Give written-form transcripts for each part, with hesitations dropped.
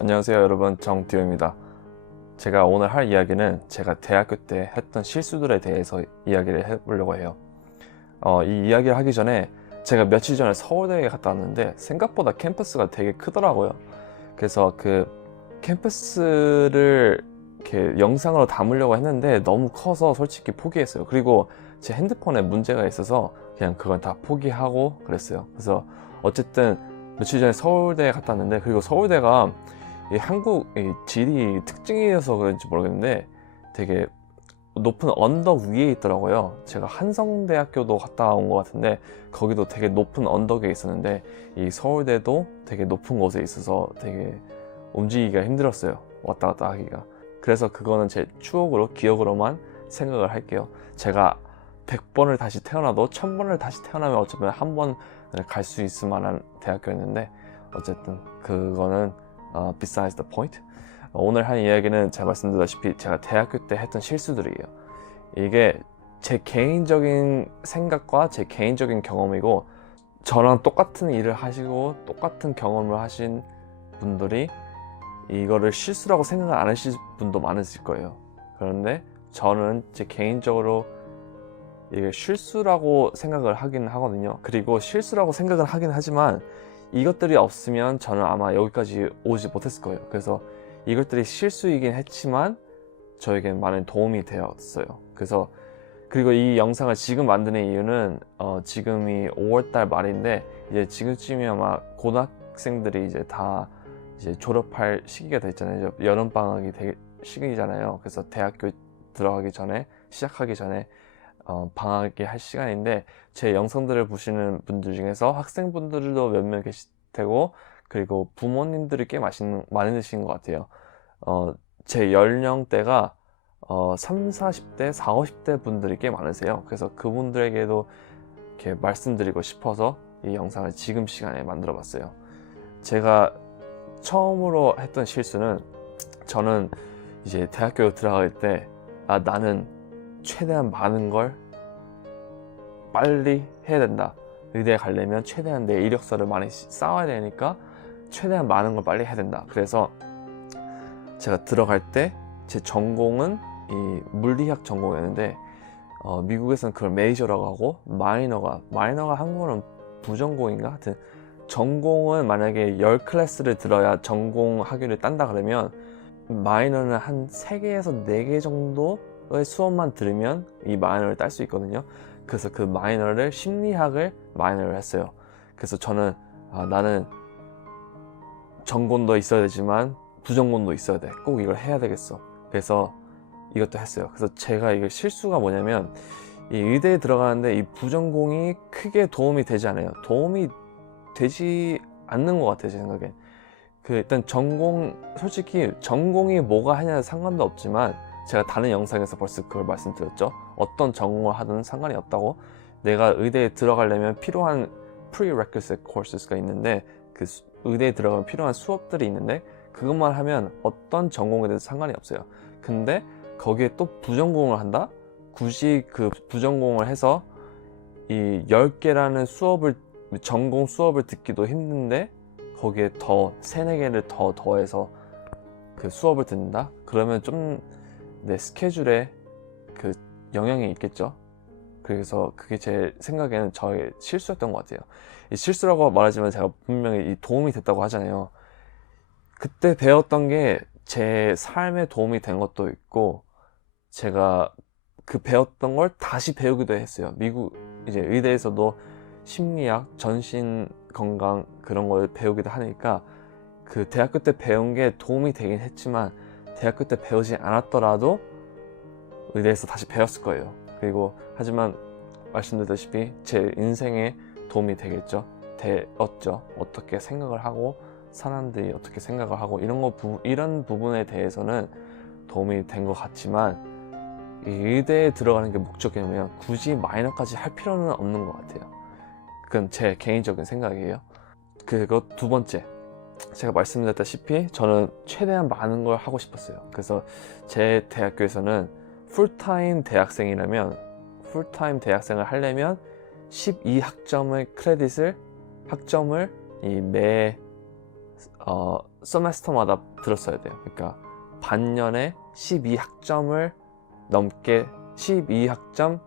안녕하세요 여러분, 정듀오입니다. 제가 오늘 할 이야기는 제가 대학교 때 했던 실수들에 대해서 이야기를 해보려고 해요. 이 이야기를 하기 전에 제가 며칠 전에 서울대에 갔다 왔는데 생각보다 캠퍼스가 되게 크더라고요. 그래서 그 캠퍼스를 이렇게 영상으로 담으려고 했는데 너무 커서 솔직히 포기했어요. 그리고 제 핸드폰에 문제가 있어서 그냥 그건 다 포기하고 그랬어요. 그래서 어쨌든 며칠 전에 서울대에 갔다 왔는데, 그리고 서울대가 이 한국 지리 특징이어서 그런지 모르겠는데 되게 높은 언덕 위에 있더라고요. 제가 한성대학교도 갔다 온 것 같은데 거기도 되게 높은 언덕에 있었는데 이 서울대도 되게 높은 곳에 있어서 되게 움직이기가 힘들었어요. 왔다 갔다 하기가. 그래서 그거는 제 추억으로, 기억으로만 생각을 할게요. 제가 100번을 다시 태어나도 1000번을 다시 태어나면 어쩌면 한 번 갈 수 있을 만한 대학교였는데, 어쨌든 그거는 besides the point. 오늘 한 이야기는 제가 말씀드렸다시피 제가 대학교 때 했던 실수들이에요. 이게 제 개인적인 생각과 제 개인적인 경험이고, 저랑 똑같은 일을 하시고 똑같은 경험을 하신 분들이 이거를 실수라고 생각을 안 하실 분도 많으실 거예요. 그런데 저는 제 개인적으로 이게 실수라고 생각을 하긴 하거든요. 그리고 실수라고 생각을 하긴 하지만 이것들이 없으면 저는 아마 여기까지 오지 못했을 거예요. 그래서 이것들이 실수이긴 했지만 저에게 많은 도움이 되었어요. 그래서 그리고 이 영상을 지금 만드는 이유는 지금이 5월달 말인데 이제 지금쯤이면 아마 고등학생들이 이제 다 이제 졸업할 시기가 됐잖아요. 여름 방학이 되게 시기잖아요. 그래서 대학교 들어가기 전에, 시작하기 전에 방학이 할 시간인데, 제 영상들을 보시는 분들 중에서 학생분들도 몇몇 계실 테고, 그리고 부모님들이 꽤 많으신 것 같아요. 제 연령대가 3, 40대, 4, 50대 분들이 꽤 많으세요. 그래서 그분들에게도 이렇게 말씀드리고 싶어서 이 영상을 지금 시간에 만들어 봤어요. 제가 처음으로 했던 실수는, 저는 이제 대학교 들어갈 때 나는 최대한 많은 걸 빨리 해야 된다. 의대에 가려면 최대한 내 이력서를 많이 쌓아야 되니까 최대한 많은 걸 빨리 해야 된다. 그래서 제가 들어갈 때 제 전공은 이 물리학 전공이었는데 미국에서는 그걸 메이저라고 하고 마이너가 한국어는 부전공인가? 하여튼 전공은 만약에 10클래스를 들어야 전공 학위를 딴다 그러면 마이너는 한 3개에서 4개 정도의 수업만 들으면 이 마이너를 딸 수 있거든요. 그래서 그 마이너를, 심리학을 마이너를 했어요. 그래서 저는 나는 전공도 있어야 되지만 부전공도 있어야 돼. 꼭 이걸 해야 되겠어. 그래서 이것도 했어요. 그래서 제가 이게 실수가 뭐냐면, 이 의대에 들어가는데 이 부전공이 크게 도움이 되지 않아요. 도움이 되지 않는 것 같아요, 제 생각엔. 일단 솔직히 전공이 뭐가 하냐는 상관도 없지만, 제가 다른 영상에서 벌써 그걸 말씀드렸죠. 어떤 전공을 하든 상관이 없다고. 내가 의대에 들어가려면 필요한 prerequisite courses가 있는데, 그 의대에 들어가면 필요한 수업들이 있는데 그것만 하면 어떤 전공에 대해서 상관이 없어요. 근데 거기에 또 부전공을 한다? 굳이 그 부전공을 해서 이 10개라는 전공 수업을 듣기도 힘든데 거기에 더 3, 4개를 더 더해서 그 수업을 듣는다? 그러면 좀 내 스케줄에 그 영향이 있겠죠. 그래서 그게 제 생각에는 저의 실수였던 것 같아요. 이 실수라고 말하지만 제가 분명히 이 도움이 됐다고 하잖아요. 그때 배웠던 게 제 삶에 도움이 된 것도 있고, 제가 그 배웠던 걸 다시 배우기도 했어요. 미국 이제 의대에서도 심리학, 전신 건강 그런 걸 배우기도 하니까 그 대학교 때 배운 게 도움이 되긴 했지만 대학교 때 배우지 않았더라도 의대에서 다시 배웠을 거예요. 그리고 하지만 말씀드렸다시피 제 인생에 도움이 되었죠. 어떻게 생각을 하고 사람들이 어떻게 생각을 하고 이런 부분에 대해서는 도움이 된 것 같지만, 이 의대에 들어가는 게 목적이면 굳이 마이너까지 할 필요는 없는 것 같아요. 그건 제 개인적인 생각이에요. 그리고 두 번째, 제가 말씀드렸다시피 저는 최대한 많은 걸 하고 싶었어요. 그래서 제 대학교에서는 풀타임 대학생을 하려면 12학점의 학점을 매 서메스터마다 들었어야 돼요. 그러니까 반년에 12학점을 넘게 12학점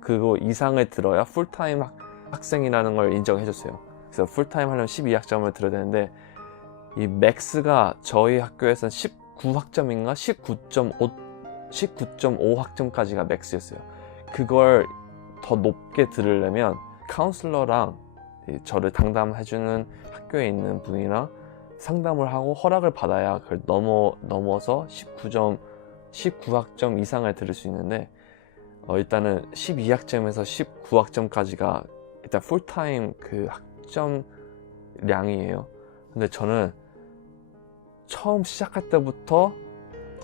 그거 이상을 들어야 풀타임 학생이라는 걸 인정해줬어요. 그래서 풀타임 하려면 12학점을 들어야 되는데 이 맥스가 저희 학교에서는 19학점인가 19.5학점까지가 맥스였어요. 그걸 더 높게 들으려면 카운슬러랑 저를 상담해주는 학교에 있는 분이랑 상담을 하고 허락을 받아야 그걸 넘어서 19학점 이상을 들을 수 있는데 일단은 12학점에서 19학점까지가 일단 풀타임 그 학점량이에요. 근데 저는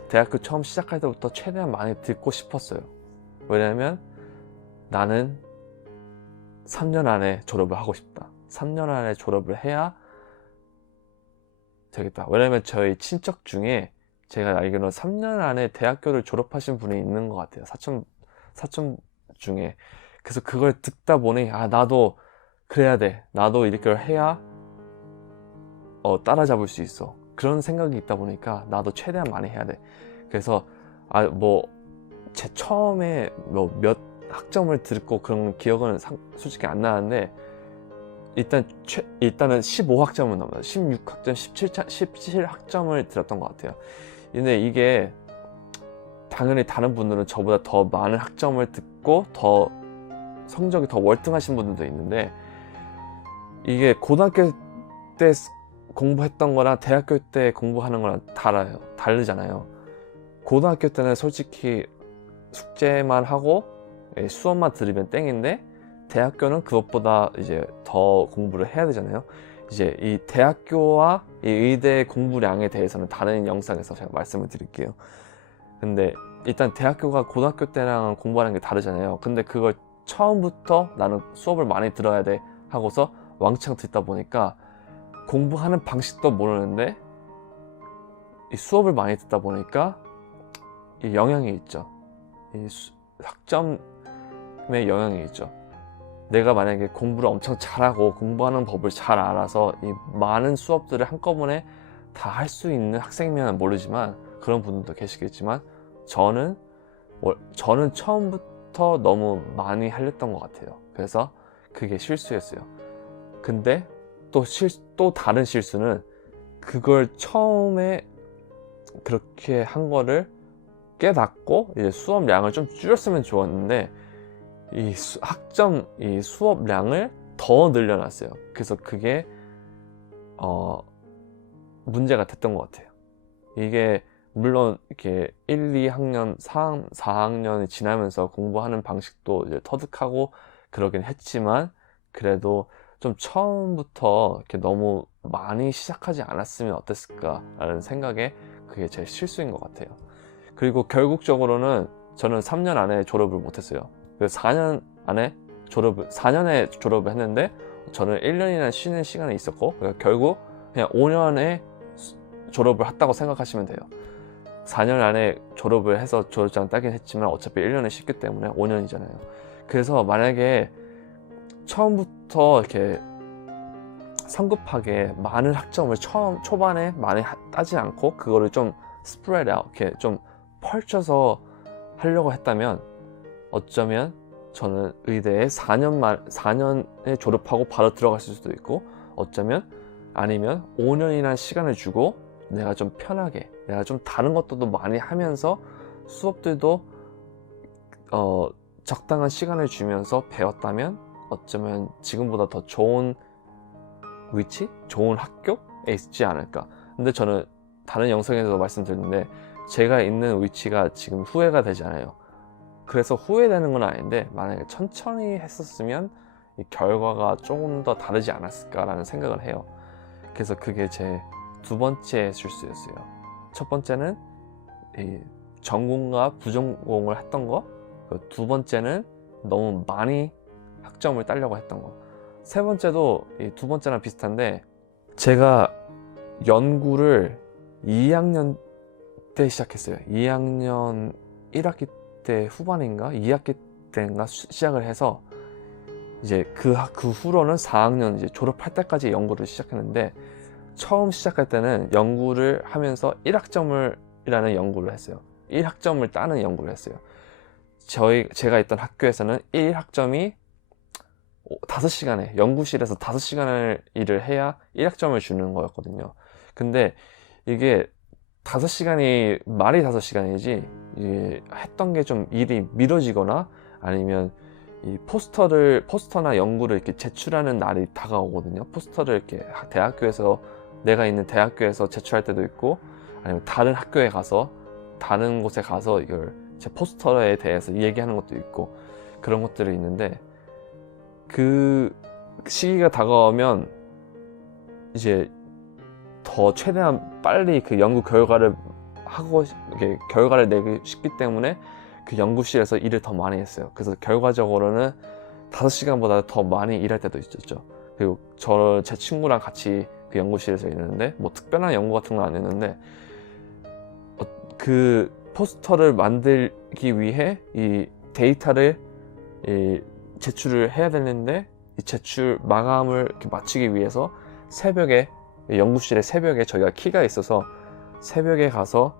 대학교 처음 시작할 때부터 최대한 많이 듣고 싶었어요. 왜냐면 나는 3년 안에 졸업을 하고 싶다. 3년 안에 졸업을 해야 되겠다. 왜냐면 저희 친척 중에 제가 알기로는 3년 안에 대학교를 졸업하신 분이 있는 것 같아요. 사촌 중에. 그래서 그걸 듣다 보니 나도 그래야 돼. 나도 이렇게 해야 따라잡을 수 있어. 그런 생각이 있다 보니까 나도 최대한 많이 해야 돼. 그래서 제 처음에 몇 학점을 듣고 그런 기억은 솔직히 안 나는데 일단은 15학점은 넘어요. 16학점, 17학점을 들었던 것 같아요. 근데 이게 당연히 다른 분들은 저보다 더 많은 학점을 듣고 더 성적이 더 월등하신 분들도 있는데 이게 고등학교 때 공부했던 거랑 대학교 때 공부하는 거랑 다르잖아요. 고등학교 때는 솔직히 숙제만 하고 수업만 들으면 땡인데 대학교는 그것보다 이제 더 공부를 해야 되잖아요. 이제 이 대학교와 이 의대 공부량에 대해서는 다른 영상에서 제가 말씀을 드릴게요. 근데 일단 대학교가 고등학교 때랑 공부하는 게 다르잖아요. 근데 그걸 처음부터 나는 수업을 많이 들어야 돼 하고서 왕창 듣다 보니까 공부하는 방식도 모르는데 이 수업을 많이 듣다 보니까 이 영향이 있죠. 이 학점에 영향이 있죠. 내가 만약에 공부를 엄청 잘하고 공부하는 법을 잘 알아서 이 많은 수업들을 한꺼번에 다 할 수 있는 학생이면 모르지만 그런 분들도 계시겠지만 저는 처음부터 너무 많이 하렸던 것 같아요. 그래서 그게 실수였어요. 근데 또 다른 실수는 그걸 처음에 그렇게 한 거를 깨닫고 이제 수업량을 좀 줄였으면 좋았는데 이 수업량을 더 늘려놨어요. 그래서 그게 문제가 됐던 것 같아요. 이게 물론 이렇게 1, 2학년, 4학년이 지나면서 공부하는 방식도 이제 터득하고 그러긴 했지만 그래도 좀 처음부터 이렇게 너무 많이 시작하지 않았으면 어땠을까라는 생각에 그게 제 실수인 것 같아요. 그리고 결국적으로는 저는 3년 안에 졸업을 못했어요. 그래서 4년에 졸업을 했는데 저는 1년이나 쉬는 시간이 있었고 결국 그냥 5년에 졸업을 했다고 생각하시면 돼요. 4년 안에 졸업을 해서 졸업장 따긴 했지만 어차피 1년에 쉬기 때문에 5년이잖아요. 그래서 만약에 처음부터 이렇게 성급하게 많은 학점을 초반에 많이 따지 않고 그거를 좀 spread out, 이렇게 좀 펼쳐서 하려고 했다면 어쩌면 저는 의대에 4년에 졸업하고 바로 들어갔을 수도 있고 어쩌면 아니면 5년이라는 시간을 주고 내가 좀 편하게 내가 좀 다른 것들도 많이 하면서 수업들도 적당한 시간을 주면서 배웠다면 어쩌면 지금보다 더 좋은 위치? 좋은 학교에 있지 않을까. 근데 저는 다른 영상에서도 말씀드렸는데 제가 있는 위치가 지금 후회가 되지 않아요. 그래서 후회되는 건 아닌데 만약에 천천히 했었으면 이 결과가 조금 더 다르지 않았을까라는 생각을 해요. 그래서 그게 제 두 번째 실수였어요. 첫 번째는 이 전공과 부전공을 했던 거, 두 번째는 너무 많이 학점을 따려고 했던 거. 세 번째도 이 두 번째랑 비슷한데 제가 연구를 2학년 때 시작했어요. 2학년 1학기 때 후반인가 2학기 때인가 시작을 해서 이제 그 후로는 4학년 이제 졸업할 때까지 연구를 시작했는데 처음 시작할 때는 연구를 하면서 1학점이라는 연구를 했어요. 1학점을 따는 연구를 했어요. 제가 있던 학교에서는 1학점이 5시간에, 연구실에서 5시간을 일을 해야 1학점을 주는 거였거든요. 근데 이게 5시간이 말이 5시간이지, 이게 했던 게 좀 일이 미뤄지거나 아니면 이 포스터나 연구를 이렇게 제출하는 날이 다가오거든요. 포스터를 이렇게 대학교에서, 내가 있는 대학교에서 제출할 때도 있고, 아니면 다른 학교에 가서, 다른 곳에 가서 이걸 제 포스터에 대해서 얘기하는 것도 있고, 그런 것들이 있는데, 그 시기가 다가오면 이제 더 최대한 빨리 그 연구 결과를 하고, 이렇게 결과를 내기 쉽기 때문에 그 연구실에서 일을 더 많이 했어요. 그래서 결과적으로는 5시간보다 더 많이 일할 때도 있었죠. 그리고 제 친구랑 같이 그 연구실에서 일했는데, 뭐 특별한 연구 같은 건 안 했는데, 그 포스터를 만들기 위해 이 데이터를 제출을 해야 되는데, 이 제출 마감을 이렇게 마치기 위해서 새벽에, 연구실에 새벽에 저희가 키가 있어서 새벽에 가서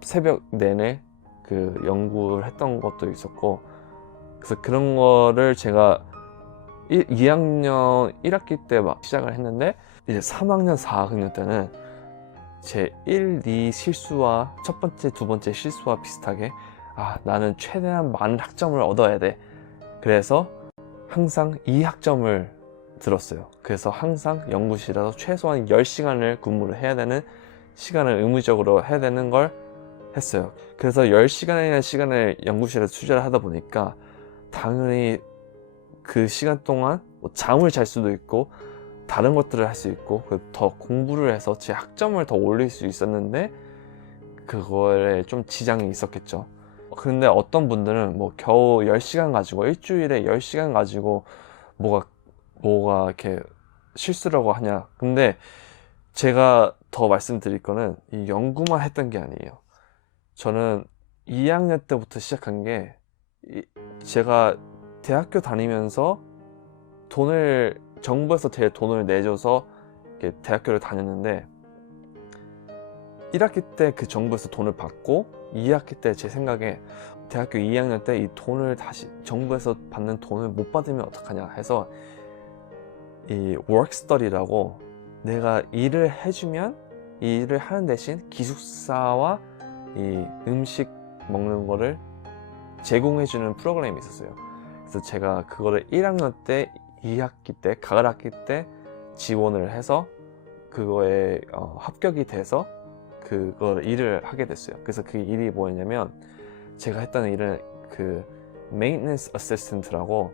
새벽 내내 그 연구를 했던 것도 있었고, 그래서 그런 거를 제가 2학년 1학기 때 막 시작을 했는데, 이제 3학년 4학년 때는 제 1, 2 실수와 첫 번째, 두 번째 실수와 비슷하게, 나는 최대한 많은 학점을 얻어야 돼. 그래서 항상 2학점을 들었어요. 그래서 항상 연구실에서 최소한 10시간을 근무를 해야 되는, 시간을 의무적으로 해야 되는 걸 했어요. 그래서 10시간이라는 시간을 연구실에서 투자를 하다 보니까 당연히 그 시간 동안 뭐 잠을 잘 수도 있고 다른 것들을 할 수 있고 더 공부를 해서 제 학점을 더 올릴 수 있었는데, 그거에 좀 지장이 있었겠죠. 근데 어떤 분들은 뭐 겨우 10시간 가지고, 일주일에 10시간 가지고 뭐가 이렇게 실수라고 하냐. 근데 제가 더 말씀드릴 거는 이 연구만 했던 게 아니에요. 저는 2학년 때부터 시작한 게, 제가 대학교 다니면서 정부에서 제 돈을 내줘서 대학교를 다녔는데, 1학기 때 그 정부에서 돈을 받고 2학기 때 제 생각에 대학교 2학년 때 이 돈을 다시, 정부에서 받는 돈을 못 받으면 어떡하냐 해서 이 workstudy라고, 내가 일을 해주면 이 일을 하는 대신 기숙사와 이 음식 먹는 거를 제공해주는 프로그램이 있었어요. 그래서 제가 그거를 1학년 때, 2학기 때, 가을 학기 때 지원을 해서 그거에 합격이 돼서 그걸 일을 하게 됐어요. 그래서 그 일이 뭐였냐면, 제가 했던 일은 그 maintenance assistant라고,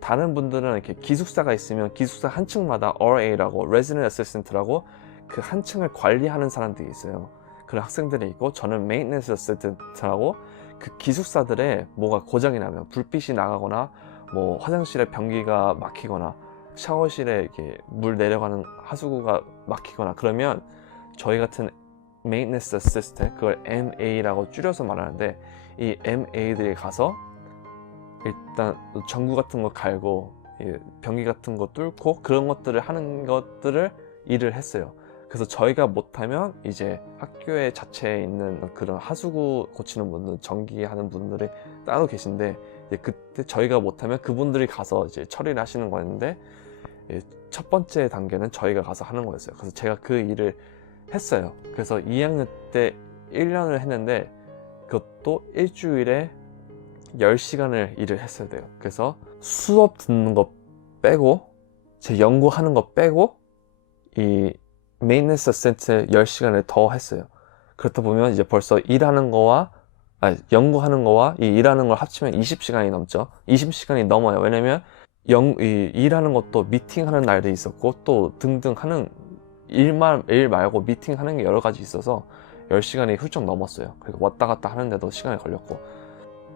다른 분들은 이렇게 기숙사가 있으면 기숙사 한 층마다 RA라고, resident assistant라고 그 한 층을 관리하는 사람들이 있어요. 그런 학생들이 있고, 저는 maintenance assistant라고 그 기숙사들에 뭐가 고장이 나면, 불빛이 나가거나 뭐 화장실에 변기가 막히거나 샤워실에 이렇게 물 내려가는 하수구가 막히거나 그러면, 저희 같은 maintenance assistant, 그걸 MA라고 줄여서 말하는데, 이 MA들이 가서 일단 전구 같은 거 갈고 변기 같은 거 뚫고 그런 것들을 하는 것들을 일을 했어요. 그래서 저희가 못하면 이제 학교에 자체에 있는 그런 하수구 고치는 분들, 전기 하는 분들이 따로 계신데, 그때 저희가 못하면 그분들이 가서 이제 처리를 하시는 거였는데, 첫 번째 단계는 저희가 가서 하는 거였어요. 그래서 제가 그 일을 했어요. 그래서 2학년 때 1년을 했는데, 그것도 일주일에 10시간을 일을 했어야 돼요. 그래서 수업 듣는 거 빼고, 제 연구하는 거 빼고, 이 maintenance assistant 10시간을 더 했어요. 그렇다 보면 이제 벌써 연구하는 거와 이 일하는 걸 합치면 20시간이 넘죠. 20시간이 넘어요. 왜냐면 일하는 것도 미팅하는 날도 있었고, 또 등등 하는 일 말고 미팅하는 게 여러 가지 있어서 10시간이 훌쩍 넘었어요. 그리고 왔다 갔다 하는데도 시간이 걸렸고,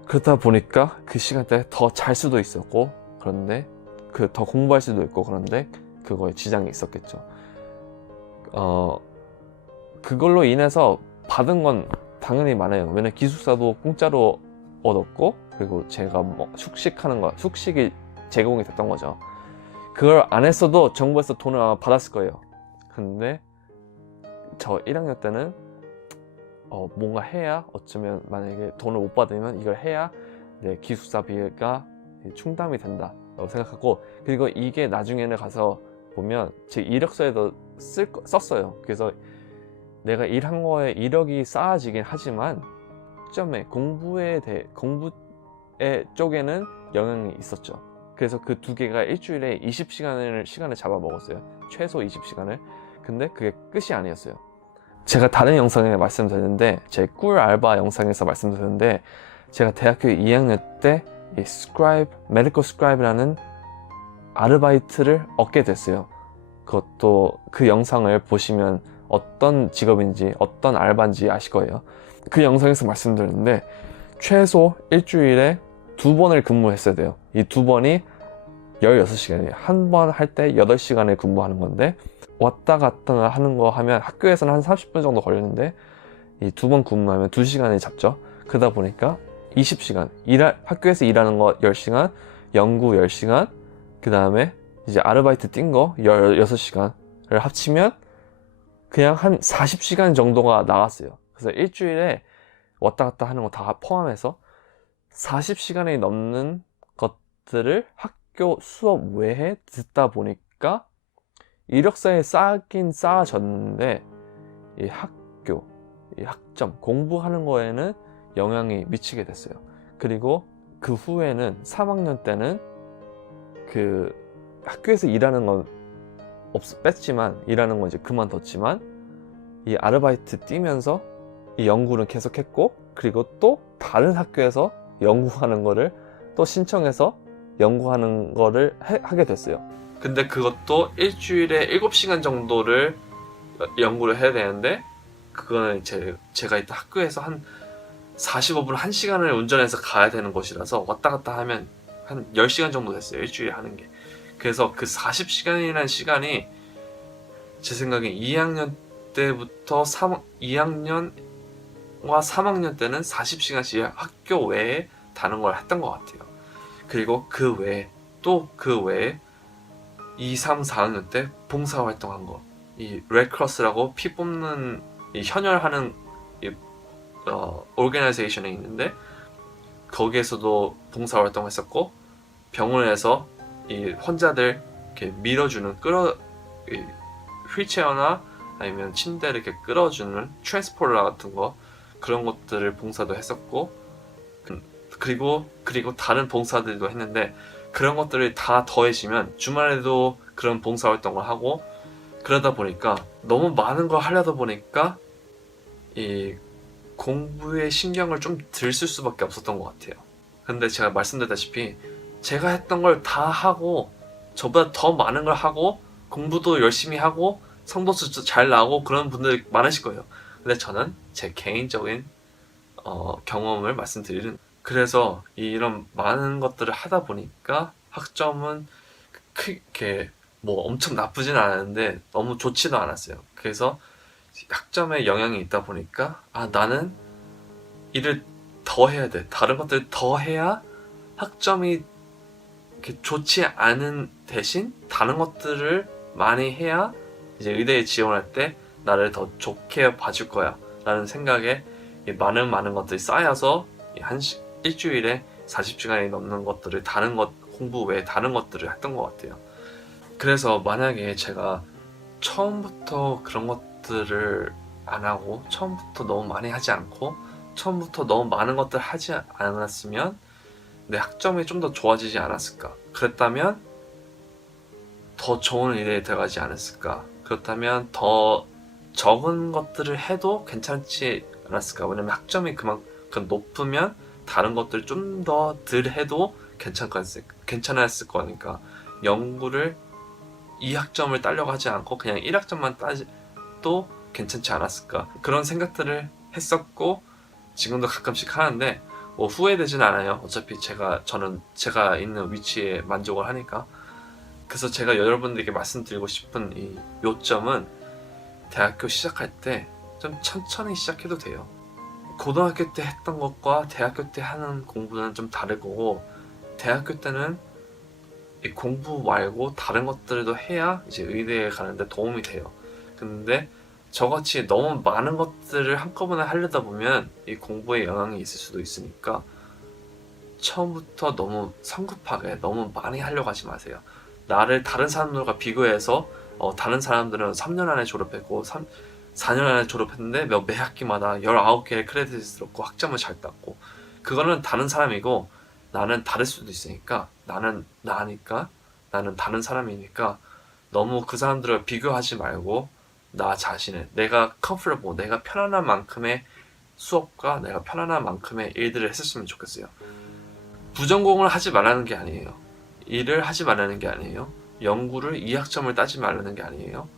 그러다 보니까 그 시간대에 더 잘 수도 있었고, 그런데 더 공부할 수도 있고, 그런데 그거에 지장이 있었겠죠. 그걸로 인해서 받은 건 당연히 많아요. 왜냐면 기숙사도 공짜로 얻었고, 그리고 제가 뭐 숙식이 제공이 됐던 거죠. 그걸 안 했어도 정부에서 돈을 아마 받았을 거예요. 근데 저 1학년 때는 뭔가 해야, 어쩌면 만약에 돈을 못 받으면 이걸 해야 내 기숙사비가 충당이 된다 라고 생각하고, 그리고 이게 나중에는 가서 보면 제 이력서에도 썼어요. 그래서 내가 일한 거에 이력이 쌓아지긴 하지만 점에 공부에 쪽에는 영향이 있었죠. 그래서 그 두 개가 일주일에 20시간을 잡아먹었어요. 최소 20시간을. 근데 그게 끝이 아니었어요. 제가 다른 영상에 말씀드렸는데, 제 꿀 알바 영상에서 말씀드렸는데, 제가 대학교 2학년 때 이 메디컬 스크라이브라는 아르바이트를 얻게 됐어요. 그것도 그 영상을 보시면 어떤 직업인지 어떤 알바인지 아실 거예요. 그 영상에서 말씀드렸는데, 최소 일주일에 2번을 근무했어야 돼요. 이 2번이 16시간이에요. 한 번 할 때 8시간을 근무하는 건데, 왔다 갔다 하는 거 하면 학교에서는 한 30분 정도 걸리는데, 이 2번 근무하면 2시간이 잡죠. 그러다 보니까 20시간, 학교에서 일하는 거 10시간, 연구 10시간, 그 다음에 이제 아르바이트 뛴 거 16시간을 합치면 그냥 한 40시간 정도가 나갔어요. 그래서 일주일에 왔다 갔다 하는 거 다 포함해서 40시간이 넘는 것들을 학교 수업 외에 듣다 보니까 이력서에 쌓긴 쌓아졌는데, 이 학점, 공부하는 거에는 영향이 미치게 됐어요. 그리고 그 후에는 3학년 때는 그 학교에서 일하는 건 뺐지만, 일하는 건 이제 그만뒀지만, 이 아르바이트 뛰면서 이 연구는 계속했고, 그리고 또 다른 학교에서 연구하는 거를 또 신청해서 연구하는 거를 하게 됐어요. 근데 그것도 일주일에 7시간 정도를 연구를 해야 되는데, 그거는 제가 이따 학교에서 한 45분, 1시간을 운전해서 가야 되는 곳이라서 왔다 갔다 하면 한 10시간 정도 됐어요. 일주일에 하는 게. 그래서 그 40시간이라는 시간이 제 생각에 2학년 때부터 2학년과 3학년 때는 40시간씩 학교 외에 다른 걸 했던 것 같아요. 그리고 그 외에 2, 3, 4학년 때 봉사활동한 거, 이 레드크로스라고 피 뽑는 이 현혈하는 오르게나이제이션에 있는데, 거기에서도 봉사활동 했었고, 병원에서 이 환자들 이렇게 밀어주는 휠체어나 아니면 침대를 이렇게 끌어주는 트랜스포터 같은 거, 그런 것들을 봉사도 했었고, 그리고 다른 봉사들도 했는데, 그런 것들이 다 더해지면 주말에도 그런 봉사활동을 하고, 그러다 보니까 너무 많은 걸 하려다 보니까 이 공부에 신경을 좀 덜 쓸 수밖에 없었던 것 같아요. 근데 제가 말씀드렸다시피 제가 했던 걸 다 하고, 저보다 더 많은 걸 하고, 공부도 열심히 하고, 성적도 잘 나오고 그런 분들 많으실 거예요. 근데 저는 제 개인적인 경험을 말씀드리는, 그래서 이런 많은 것들을 하다 보니까 학점은 크게 뭐 엄청 나쁘진 않았는데 너무 좋지도 않았어요. 그래서 학점에 영향이 있다 보니까 나는 일을 더 해야 돼. 다른 것들을 더 해야 학점이 이렇게 좋지 않은 대신 다른 것들을 많이 해야 이제 의대에 지원할 때 나를 더 좋게 봐줄 거야 라는 생각에 많은 것들이 쌓여서 일주일에 40시간이 넘는 것들을 공부 외에 다른 것들을 했던 것 같아요. 그래서 만약에 제가 처음부터 그런 것들을 안 하고, 처음부터 너무 많이 하지 않고, 처음부터 너무 많은 것들을 하지 않았으면 내 학점이 좀 더 좋아지지 않았을까? 그랬다면 더 좋은 일에 들어가지 않았을까? 그렇다면 더 적은 것들을 해도 괜찮지 않았을까? 왜냐면 학점이 그만큼 높으면 다른 것들 좀 더 덜 해도 괜찮았을 거니까, 연구를 2학점을 따려고 하지 않고 그냥 1학점만 따도 괜찮지 않았을까, 그런 생각들을 했었고, 지금도 가끔씩 하는데 뭐 후회되진 않아요. 어차피 저는 제가 있는 위치에 만족을 하니까. 그래서 제가 여러분들에게 말씀드리고 싶은 이 요점은, 대학교 시작할 때 좀 천천히 시작해도 돼요. 고등학교 때 했던 것과 대학교 때 하는 공부는 좀 다를 거고, 대학교 때는 이 공부 말고 다른 것들도 해야 이제 의대에 가는데 도움이 돼요. 근데 저같이 너무 많은 것들을 한꺼번에 하려다 보면 이 공부에 영향이 있을 수도 있으니까 처음부터 너무 성급하게 너무 많이 하려고 하지 마세요. 나를 다른 사람들과 비교해서 다른 사람들은 3년 안에 졸업했고 4년 안에 졸업했는데 매 학기마다 19개의 크레딧을 얻고 학점을 잘 땄고, 그거는 다른 사람이고 나는 다를 수도 있으니까, 나는 나니까, 나는 다른 사람이니까 너무 그 사람들을 비교하지 말고 나 자신을, 내가 comfortable, 내가 편안한 만큼의 수업과 내가 편안한 만큼의 일들을 했었으면 좋겠어요. 부전공을 하지 말라는 게 아니에요. 일을 하지 말라는 게 아니에요. 연구를 2학점을 따지 말라는 게 아니에요.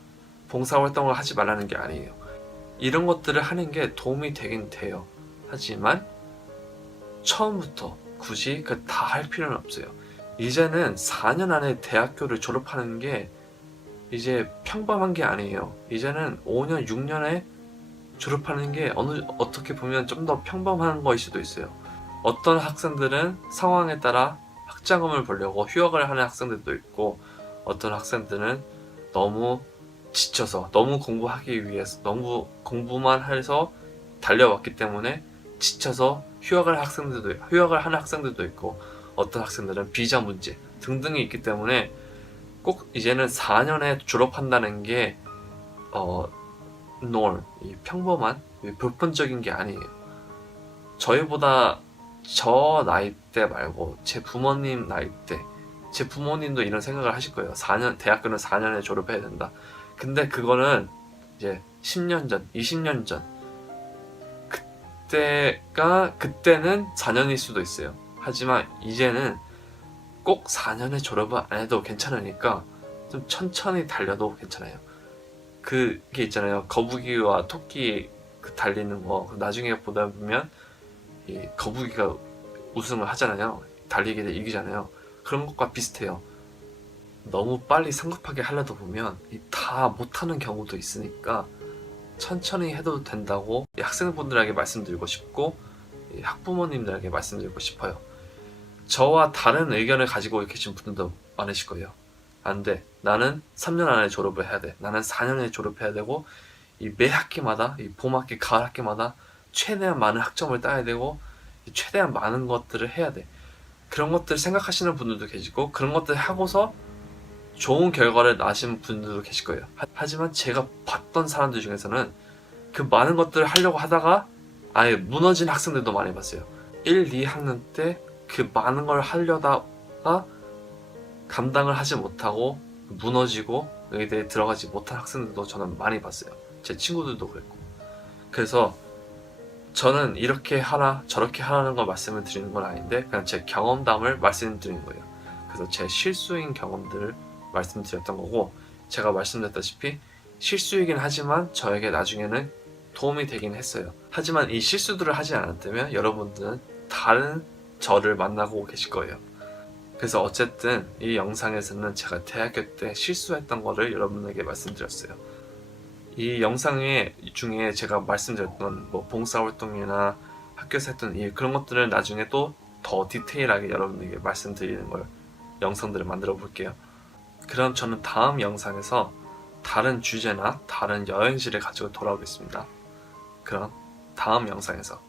봉사활동을 하지 말라는 게 아니에요. 이런 것들을 하는 게 도움이 되긴 돼요. 하지만 처음부터 굳이 그 다 할 필요는 없어요. 이제는 4년 안에 대학교를 졸업하는 게 이제 평범한 게 아니에요. 이제는 5년, 6년에 졸업하는 게 어떻게 보면 좀 더 평범한 거일 수도 있어요. 어떤 학생들은 상황에 따라 학자금을 벌려고 휴학을 하는 학생들도 있고, 어떤 학생들은 너무 지쳐서 너무 공부하기 위해서 너무 공부만 해서 달려왔기 때문에 지쳐서 휴학을 하는 학생들도 있고, 어떤 학생들은 비자 문제 등등이 있기 때문에 꼭 이제는 4년에 졸업한다는 게 이 평범한 보편적인 게 아니에요. 저희보다 저 나이 때 말고 제 부모님 나이 때, 제 부모님도 이런 생각을 하실 거예요. 대학교는 4년에 졸업해야 된다. 근데 그거는 이제 10년 전, 20년 전, 그때는 4년일 수도 있어요. 하지만 이제는 꼭 4년에 졸업을 안 해도 괜찮으니까 좀 천천히 달려도 괜찮아요. 그게 있잖아요. 거북이와 토끼 달리는 거, 나중에 보다 보면 이 거북이가 우승을 하잖아요. 달리기를 이기잖아요. 그런 것과 비슷해요. 너무 빨리 성급하게 하려다 보면 다 못하는 경우도 있으니까 천천히 해도 된다고 학생분들에게 말씀드리고 싶고, 학부모님들에게 말씀드리고 싶어요. 저와 다른 의견을 가지고 계신 분들도 많으실 거예요. 안 돼. 나는 3년 안에 졸업을 해야 돼. 나는 4년에 졸업해야 되고, 매 학기마다, 봄학기, 가을학기마다 최대한 많은 학점을 따야 되고, 최대한 많은 것들을 해야 돼. 그런 것들 생각하시는 분들도 계시고, 그런 것들 하고서 좋은 결과를 나신 분들도 계실 거예요. 하지만 제가 봤던 사람들 중에서는 그 많은 것들을 하려고 하다가 아예 무너진 학생들도 많이 봤어요. 1, 2학년 때 그 많은 걸 하려다가 감당을 하지 못하고 무너지고 의대에 들어가지 못한 학생들도 저는 많이 봤어요. 제 친구들도 그랬고. 그래서 저는 이렇게 하라 저렇게 하라는 걸 말씀을 드리는 건 아닌데, 그냥 제 경험담을 말씀드리는 거예요. 그래서 제 실수인 경험들을 말씀드렸던 거고, 제가 말씀드렸다시피 실수이긴 하지만 저에게 나중에는 도움이 되긴 했어요. 하지만 이 실수들을 하지 않았다면 여러분들은 다른 저를 만나고 계실 거예요. 그래서 어쨌든 이 영상에서는 제가 대학교 때 실수했던 거를 여러분에게 말씀드렸어요. 이 영상 중에 제가 말씀드렸던 봉사활동이나 학교에서 했던 일, 그런 것들을 나중에 또 더 디테일하게 여러분에게 말씀드리는 걸 영상들을 만들어 볼게요. 그럼 저는 다음 영상에서 다른 주제나 다른 여행지를 가지고 돌아오겠습니다. 그럼 다음 영상에서